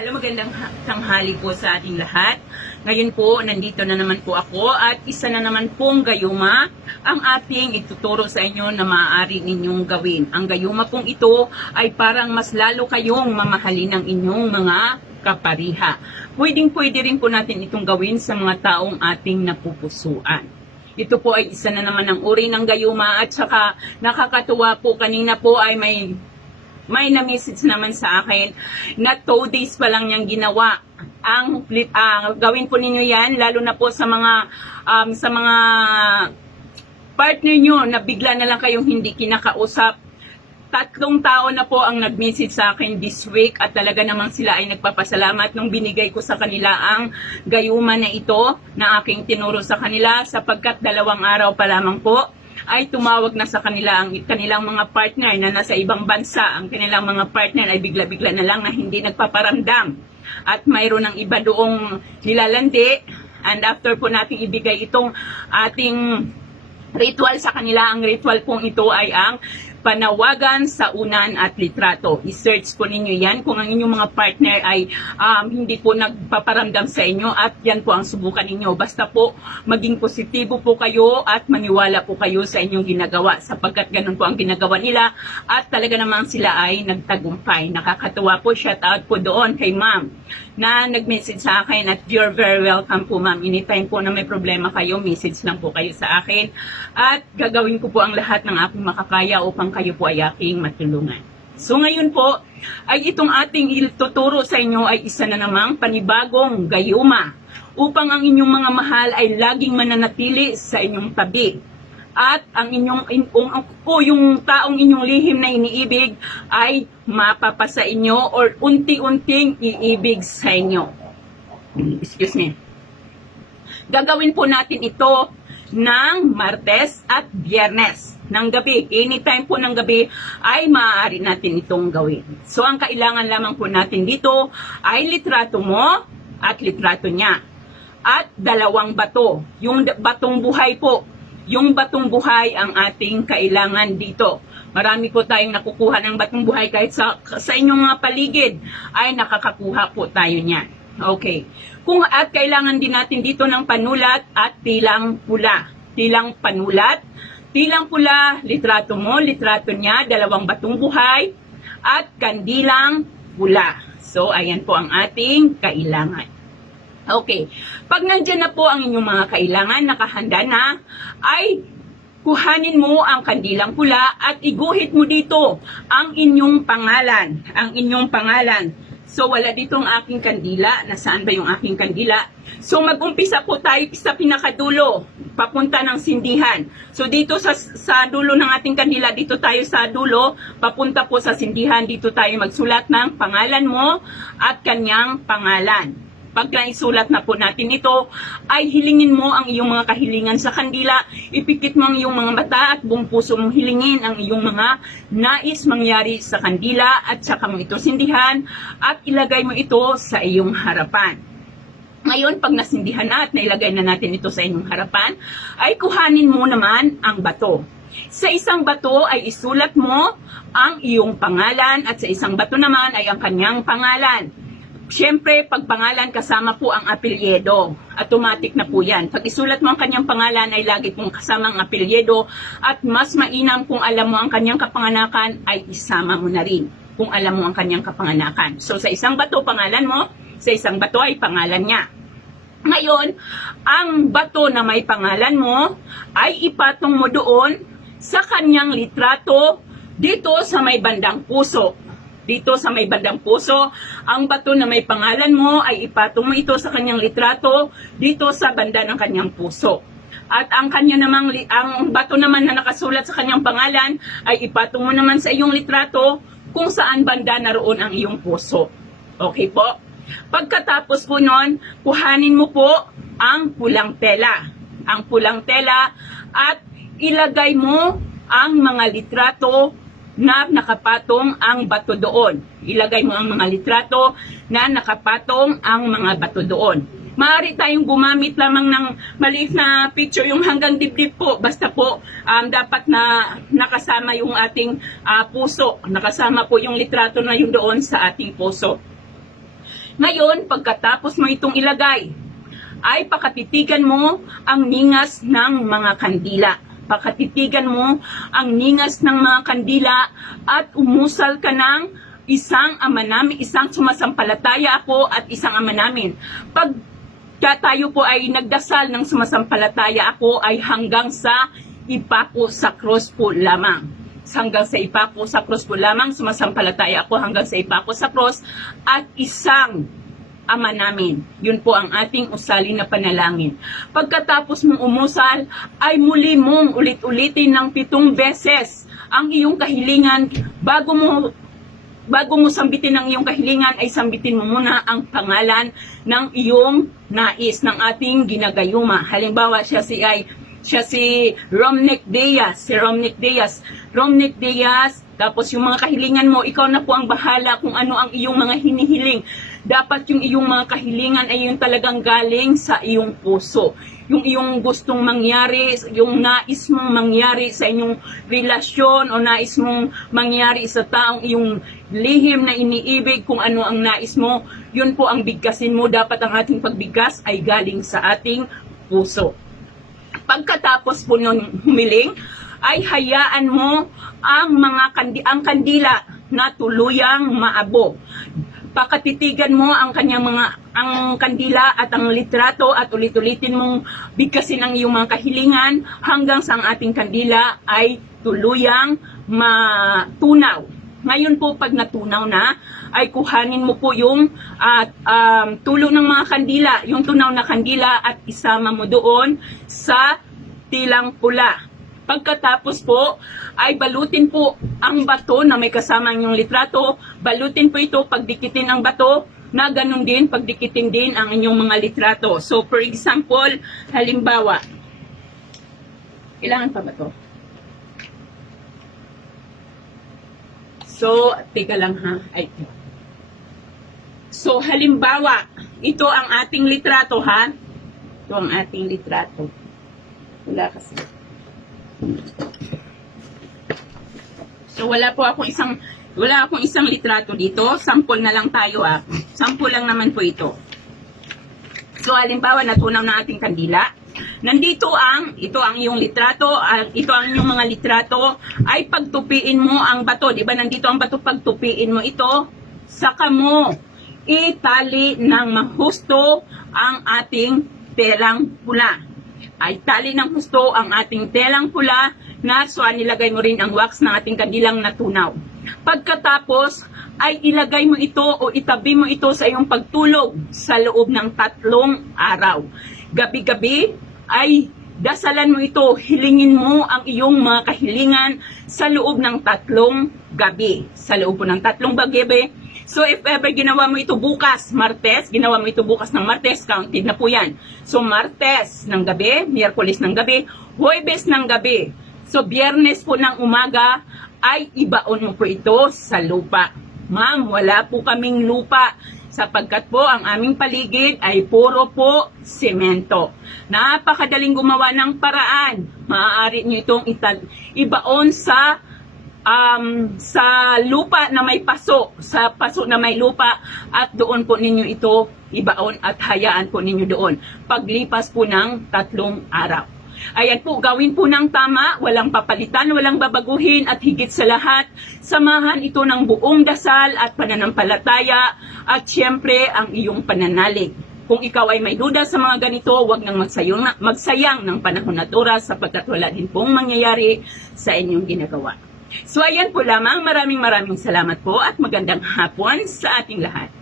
Hello, magandang ha- tanghali po sa ating lahat. Ngayon po, nandito na naman po ako at isa na naman pong gayuma ang ating ituturo sa inyo na maaari ninyong gawin. Ang gayuma pong ito ay parang mas lalo kayong mamahalin ng inyong mga kapariha. Pwedeng pwede rin po natin itong gawin sa mga taong ating napupusuan. Ito po ay isa na naman ng uri ng gayuma at saka nakakatuwa po kanina po ay may may na-message naman sa akin na 2 days pa lang niyang ginawa. Ang ah, gawin po ninyo 'yan lalo na po sa mga um, sa mga partner nyo na bigla na lang kayong hindi kinakausap. Tatlong tao na po ang nag-message sa akin this week at talaga namang sila ay nagpapasalamat nung binigay ko sa kanila ang gayuma na ito na aking tinuro sa kanila sapagkat dalawang araw pa lamang po ay tumawag na sa kanila ang kanilang mga partner na nasa ibang bansa. Ang kanilang mga partner ay bigla-bigla na lang na hindi nagpaparamdam. At mayroon ng iba doong nilalandi. And after po nating ibigay itong ating ritual sa kanila, ang ritual pong ito ay ang panawagan sa unan at litrato. I-search po ninyo yan kung ang inyong mga partner ay um, hindi po nagpaparamdam sa inyo at yan po ang subukan ninyo. Basta po maging positibo po kayo at maniwala po kayo sa inyong ginagawa sapagkat ganun po ang ginagawa nila at talaga namang sila ay nagtagumpay. Nakakatuwa po, shout out po doon kay ma'am na nag-message sa akin at you're very welcome po ma'am. Anytime po na may problema kayo, message lang po kayo sa akin at gagawin ko po ang lahat ng aking makakaya upang kayo po ay aking matulungan. So ngayon po, ay itong ating ituturo sa inyo ay isa na namang panibagong gayuma upang ang inyong mga mahal ay laging mananatili sa inyong tabi. At ang inyong in, um, o yung taong inyong lihim na iniibig ay mapapasa inyo or unti-unting iibig sa inyo. Excuse me. Gagawin po natin ito ng Martes at Biyernes ng gabi. Anytime po ng gabi ay maaari natin itong gawin. So ang kailangan lamang po natin dito ay litrato mo at litrato niya. At dalawang bato. Yung batong buhay po. Yung batong buhay ang ating kailangan dito. Marami po tayong nakukuha ng batong buhay kahit sa, sa inyong mga paligid ay nakakakuha po tayo niyan. Okay. Kung at kailangan din natin dito ng panulat at tilang pula. Tilang panulat, tilang pula, litrato mo, litrato niya, dalawang batong buhay, at kandilang pula. So, ayan po ang ating kailangan. Okay. Pag nandyan na po ang inyong mga kailangan, nakahanda na, ay kuhanin mo ang kandilang pula at iguhit mo dito ang inyong pangalan. Ang inyong pangalan. So, wala dito ang aking kandila. Nasaan ba yung aking kandila? So, mag-umpisa po tayo sa pinakadulo, papunta ng sindihan. So, dito sa, sa dulo ng ating kandila, dito tayo sa dulo, papunta po sa sindihan, dito tayo magsulat ng pangalan mo at kanyang pangalan. Pag naisulat na po natin ito, ay hilingin mo ang iyong mga kahilingan sa kandila, ipikit mo ang iyong mga mata at buong puso mong hilingin ang iyong mga nais mangyari sa kandila at saka mo ito sindihan at ilagay mo ito sa iyong harapan. Ngayon, pag nasindihan na at nailagay na natin ito sa inyong harapan, ay kuhanin mo naman ang bato. Sa isang bato ay isulat mo ang iyong pangalan at sa isang bato naman ay ang kanyang pangalan. Siyempre, pag pangalan kasama po ang apelyedo. Automatic na po yan. Pag isulat mo ang kanyang pangalan ay lagi pong kasama ang apelyedo at mas mainam kung alam mo ang kanyang kapanganakan ay isama mo na rin kung alam mo ang kanyang kapanganakan. So sa isang bato, pangalan mo, sa isang bato ay pangalan niya. Ngayon, ang bato na may pangalan mo ay ipatong mo doon sa kanyang litrato dito sa may bandang puso dito sa may bandang puso. Ang bato na may pangalan mo ay ipatong mo ito sa kanyang litrato dito sa banda ng kanyang puso. At ang kanya namang ang bato naman na nakasulat sa kanyang pangalan ay ipatong mo naman sa iyong litrato kung saan banda naroon ang iyong puso. Okay po? Pagkatapos po nun, kuhanin mo po ang pulang tela. Ang pulang tela at ilagay mo ang mga litrato na nakapatong ang bato doon. Ilagay mo ang mga litrato na nakapatong ang mga bato doon. Maaari tayong gumamit lamang ng maliit na picture, yung hanggang dibdib po. Basta po, um, dapat na nakasama yung ating ah, puso. Nakasama po yung litrato na yung doon sa ating puso. Ngayon, pagkatapos mo itong ilagay, ay pakatitigan mo ang ningas ng mga kandila. Pakatitigan mo ang ningas ng mga kandila at umusal ka ng isang ama namin, isang sumasampalataya ako at isang ama namin. Pag tayo po ay nagdasal ng sumasampalataya ako ay hanggang sa ipako sa cross po lamang. Hanggang sa ipako sa cross po lamang, sumasampalataya ako hanggang sa ipako sa cross at isang ama namin. Yun po ang ating usali na panalangin. Pagkatapos mong umusal, ay muli mong ulit-ulitin ng pitong beses ang iyong kahilingan bago mo bago mo sambitin ang iyong kahilingan ay sambitin mo muna ang pangalan ng iyong nais ng ating ginagayuma. Halimbawa siya si ay siya si Romnick Diaz, si Romnick Diaz. Romnick Diaz, tapos yung mga kahilingan mo, ikaw na po ang bahala kung ano ang iyong mga hinihiling. Dapat yung iyong mga kahilingan ay yung talagang galing sa iyong puso. Yung iyong gustong mangyari, yung nais mong mangyari sa inyong relasyon o nais mong mangyari sa taong iyong lihim na iniibig kung ano ang nais mo, yun po ang bigkasin mo. Dapat ang ating pagbigkas ay galing sa ating puso pagkatapos po nun humiling, ay hayaan mo ang mga kandi ang kandila na tuluyang maabo. Pakatitigan mo ang kanyang mga ang kandila at ang litrato at ulit-ulitin mong bigkasin ang iyong mga kahilingan hanggang sa ang ating kandila ay tuluyang matunaw. Ngayon po pag natunaw na, ay kuhanin mo po yung at um, tulo ng mga kandila, yung tunaw na kandila at isama mo doon sa tilang pula. Pagkatapos po, ay balutin po ang bato na may kasama yung litrato. Balutin po ito, pagdikitin ang bato, na ganun din, pagdikitin din ang inyong mga litrato. So, for example, halimbawa, kailangan pa ba to? So, teka lang ha. Ay, So, halimbawa, ito ang ating litrato ha. Ito ang ating litrato. Wala kasi. So, wala po akong isang wala akong isang litrato dito. Sample na lang tayo ah. Sample lang naman po ito. So, halimbawa, natunaw na ating kandila. Nandito ang, ito ang iyong litrato, ito ang iyong mga litrato, ay pagtupiin mo ang bato. Di ba nandito ang bato, pagtupiin mo ito, saka mo itali ng mahusto ang ating telang pula. Ay tali ng husto ang ating telang pula na so nilagay mo rin ang wax ng ating kandilang natunaw. Pagkatapos ay ilagay mo ito o itabi mo ito sa iyong pagtulog sa loob ng tatlong araw. Gabi-gabi ay dasalan mo ito, hilingin mo ang iyong mga kahilingan sa loob ng tatlong gabi. Sa loob po ng tatlong gabi. So if ever ginawa mo ito bukas, Martes, ginawa mo ito bukas ng Martes, counted na po yan. So Martes ng gabi, Miyerkules ng gabi, Huwebes ng gabi. So Biyernes po ng umaga ay ibaon mo po ito sa lupa. Ma'am, wala po kaming lupa sapagkat po ang aming paligid ay puro po semento. Napakadaling gumawa ng paraan. Maaari nyo itong ibaon sa um, sa lupa na may paso, sa paso na may lupa at doon po ninyo ito ibaon at hayaan po ninyo doon. Paglipas po ng tatlong araw. Ayan po, gawin po ng tama, walang papalitan, walang babaguhin at higit sa lahat, samahan ito ng buong dasal at pananampalataya at syempre ang iyong pananalig. Kung ikaw ay may duda sa mga ganito, huwag nang magsayang, magsayang ng panahon at oras sapagkat wala din pong mangyayari sa inyong ginagawa. So ayan po lamang, maraming maraming salamat po at magandang hapon sa ating lahat.